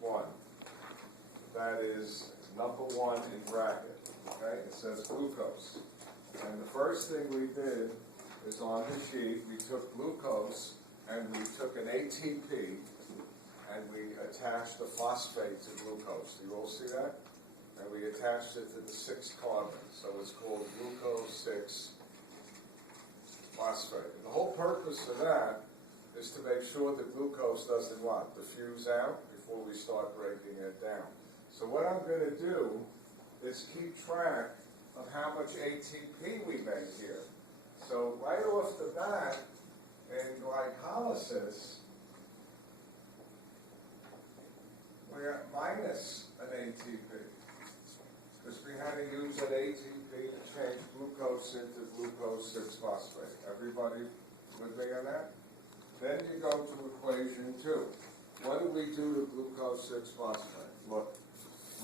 one. That is number one in bracket. Okay, it says glucose. And the first thing we did is on the sheet, we took glucose and we took an ATP and we attached the phosphate to glucose. Do you all see that? And we attached it to the 6 carbon. So it's called glucose 6 phosphate. And the whole purpose of that is to make sure the glucose doesn't what? Diffuse out before we start breaking it down. So what I'm going to do is keep track of how much ATP we make here. So right off the bat, in glycolysis, we're at minus an ATP. Because we had to use an ATP to change glucose into glucose 6-phosphate. Everybody with me on that? Then you go to equation 2. What do we do to glucose 6-phosphate? Look,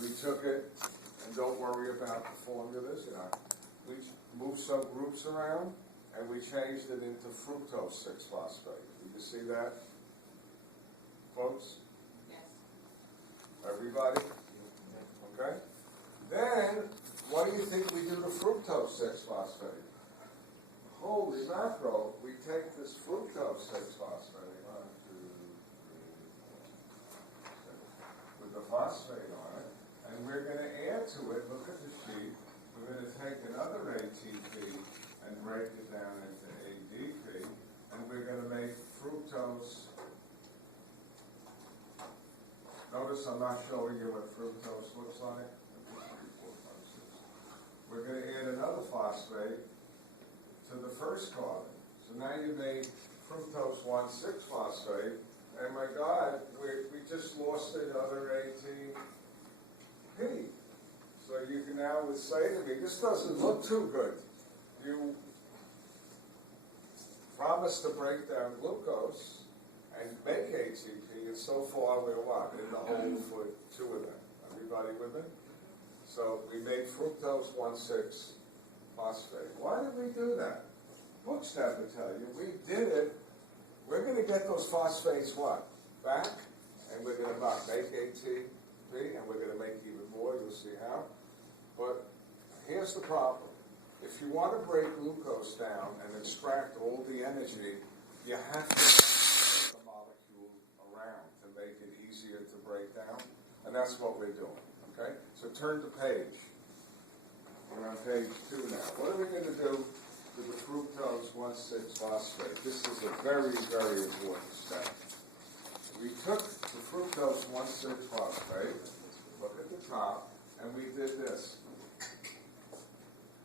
we took it, and don't worry about the formulas, we moved some groups around, and we changed it into fructose 6-phosphate. Did you see that, folks? Yes. Everybody? Okay? Then, what do you think we do to fructose 6-phosphate? Holy mackerel, we take this fructose 6-phosphate, 1, 2, 3, 4, 5, 6, with the phosphate on it, and we're going to add to it, look at the sheet, we're going to take another ATP and break it down into ADP, and we're going to make fructose. Notice I'm not showing you what fructose looks like. We're going to add another phosphate to the first carbon. So now you made fructose 1,6-phosphate, and my God, we just lost another ATP. So you can now say to me, this doesn't look too good. You promised to break down glucose and make ATP, and so far we're what? In the hole for 2 of them. Everybody with me? So we made fructose 1,6-phosphate. Why did we do that? Books never tell you. We did it. We're going to get those phosphates what? Back, and we're going to make ATP, and we're going to make even more. You'll see how. But here's the problem. If you want to break glucose down and extract all the energy, you have to move the molecule around to make it easier to break down, and that's what we're doing. Okay? So turn the page. We're on page 2 now. What are we going to do with the fructose 1,6-phosphate? This is a very, very important step. We took the fructose 1,6-phosphate, look at the top, and we did this.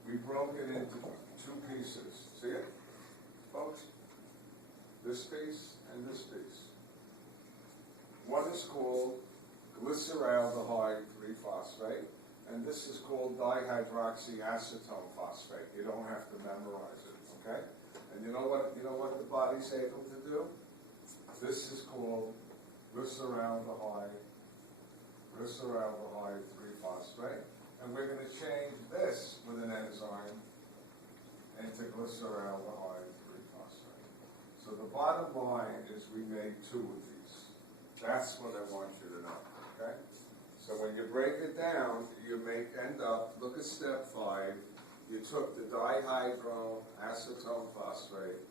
We broke it into 2 pieces. See it, folks? This piece and this piece. One is called glyceraldehyde 3-phosphate, and this is called dihydroxyacetone phosphate. You don't have to memorize it, okay? And you know what the body's able to do? This is called glyceraldehyde 3-phosphate, and we're going to change this with an enzyme into glyceraldehyde 3-phosphate. So the bottom line is we made 2 of these. That's what I want you to know, okay? So when you break it down, you end up, look at step 5, you took the dihydroacetone phosphate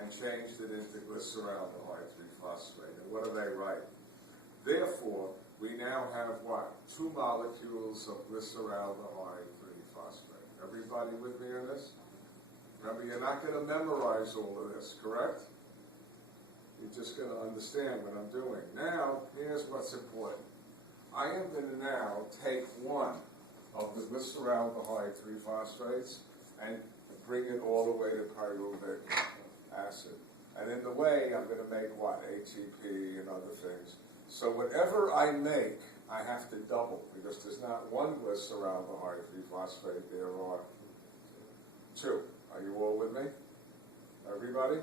and changed it into glyceraldehyde 3-phosphate. And what do they write? Therefore, we now have what? 2 molecules of glyceraldehyde 3-phosphate. Everybody with me on this? Remember, you're not going to memorize all of this, correct? You're just going to understand what I'm doing. Now, here's what's important. I am going to now take one of the glyceraldehyde 3-phosphates and bring it all the way to pyruvic acid. And in the way, I'm going to make what? ATP and other things. So whatever I make, I have to double, because there's not 1 glyceraldehyde 3-phosphate, there are 2. Are you all with me? Everybody?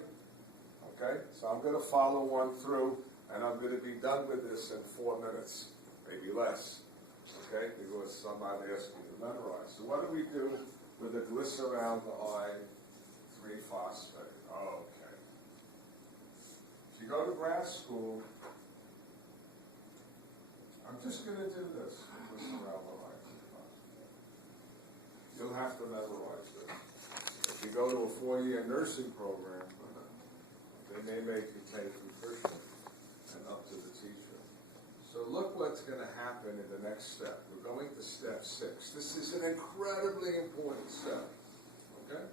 Okay? So I'm going to follow one through, and I'm going to be done with this in 4 minutes, maybe less. Okay? Because somebody asked me to memorize. So what do we do with the glyceraldehyde 3-phosphate? Okay. If you go to grad school, just going to do this. Glyceraldehyde. You'll have to memorize this. If you go to a 4-year nursing program, they may make you take nutrition and up to the teacher. So look what's going to happen in the next step. We're going to step 6. This is an incredibly important step. Okay?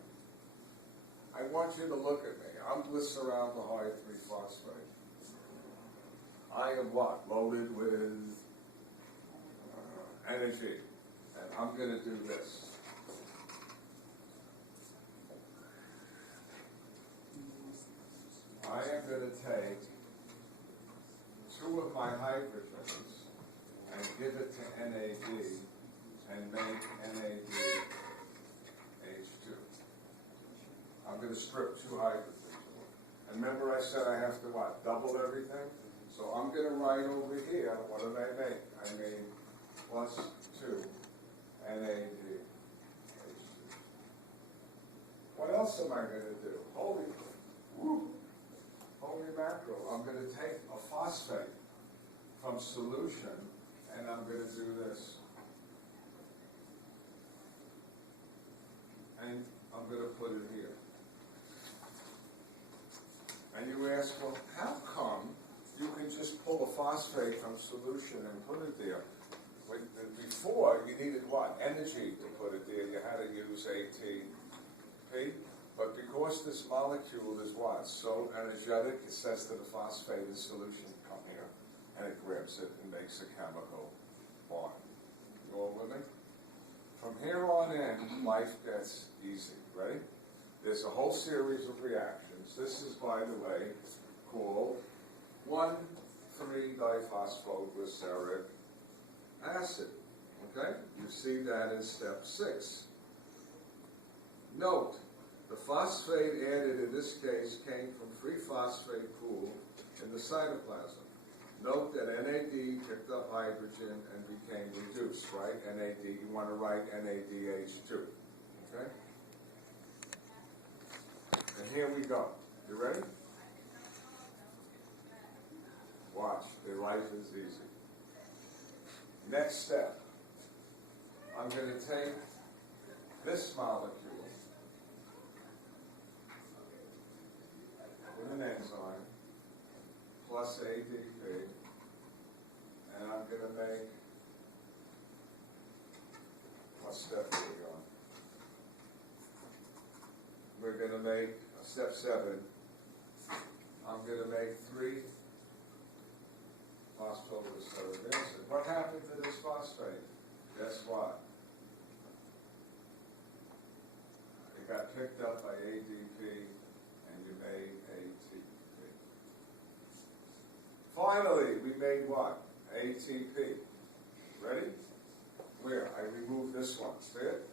I want you to look at me. I'm glyceraldehyde 3-phosphate. I am what? Loaded with energy. And I'm going to do this. I am going to take 2 of my hydrogens and give it to NAD and make NADH2. I'm going to strip 2 hydrogens. And remember I said I have to what? Double everything? So I'm going to write over here, what did I make? I made plus 2 NADH2. What else am I going to do? Holy mackerel. I'm going to take a phosphate from solution and I'm going to do this. And I'm going to put it here. And you ask, well, how come you can just pull a phosphate from solution and put it there? Before, you needed what? Energy to put it there. You had to use ATP. But because this molecule is what? So energetic, it says to the phosphate in solution, come here. And it grabs it and makes a chemical bond. You all with me? From here on in, life gets easy. Ready? There's a whole series of reactions. This is, by the way, called 1,3-diphosphoglyceric acid. Okay? You see that in step 6. Note, the phosphate added in this case came from free phosphate pool in the cytoplasm. Note that NAD picked up hydrogen and became reduced, right? NAD, you want to write NADH2. Okay? And here we go. You ready? Watch, their life is easy. Next step. I'm going to take this molecule with an enzyme plus ADP, and I'm going to make, what step are we on? We're going to make, step 7, I'm going to make 3 phosphoglyceric acid. What happened to this phosphate? Guess what? It got picked up by ADP and you made ATP. Finally, we made what? ATP. Ready? Where? I removed this one. See it?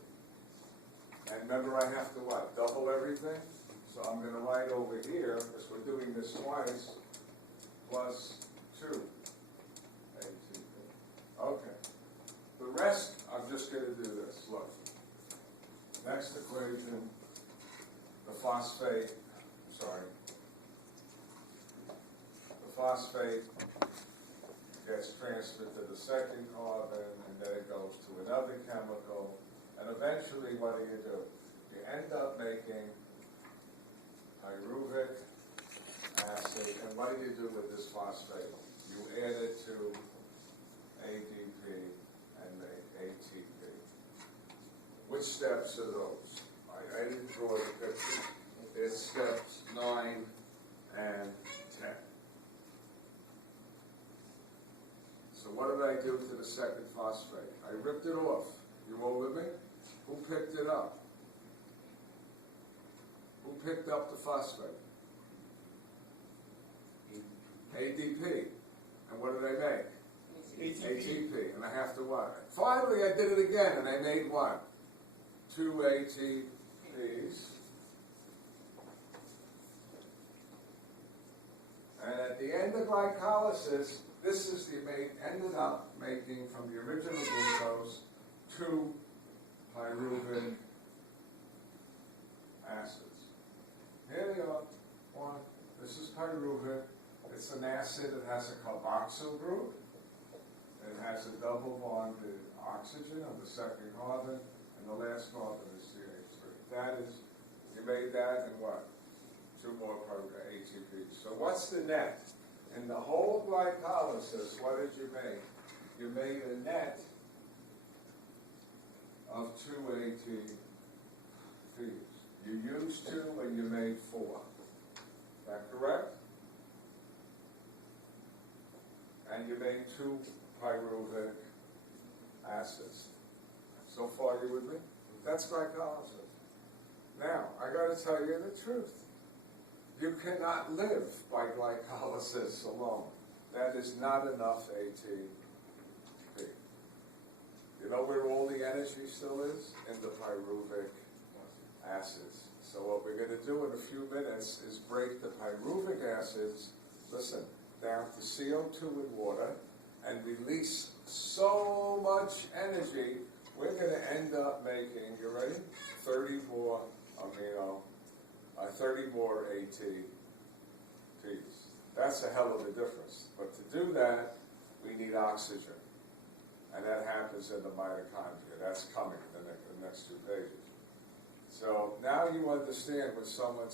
And remember I have to what? Double everything? So I'm going to write over here, because we're doing this twice, plus 2 ATP. Okay. The rest, I'm just going to do this. Look. Next equation, the phosphate gets transferred to the second carbon, and then it goes to another chemical, and eventually what do? You end up making pyruvic acid, and what do you do with this phosphate? You add it to ADP and make ATP. Which steps are those? I didn't draw the picture. It's steps 9 and 10. So what did I do to the second phosphate? I ripped it off. You all with me? Who picked it up? Who picked up the phosphate? ADP. And what did I make? ATP. And I have to what? Finally, I did it again, and I made what? 2 ATPs. And at the end of glycolysis, this is ended up making from the original glucose 2 pyruvic acids. Here they are. 1. This is pyruvic. It's an acid that has a carboxyl group. It has a double bonded oxygen on the second carbon, and the last carbon is CH3. That is, you made that and what? 2 more ATPs. So what's the net? In the whole glycolysis, what did you make? You made a net of 2 ATPs. You used 2 and you made 4. Is that correct? And you made 2 pyruvic acids. So far, you with me? That's glycolysis. Now, I got to tell you the truth. You cannot live by glycolysis alone. That is not enough ATP. You know where all the energy still is? In the pyruvic acids. So what we're going to do in a few minutes is break the pyruvic acids, listen, down to CO2 and water, and release so much energy, we're going to end up making, you ready? 30 more 30 more ATPs. That's a hell of a difference. But to do that, we need oxygen. And that happens in the mitochondria. That's coming in the next 2 pages. So now you understand when someone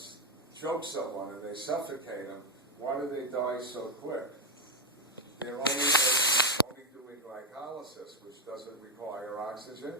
chokes someone and they suffocate them, why do they die so quick? They're only doing glycolysis, which doesn't require oxygen,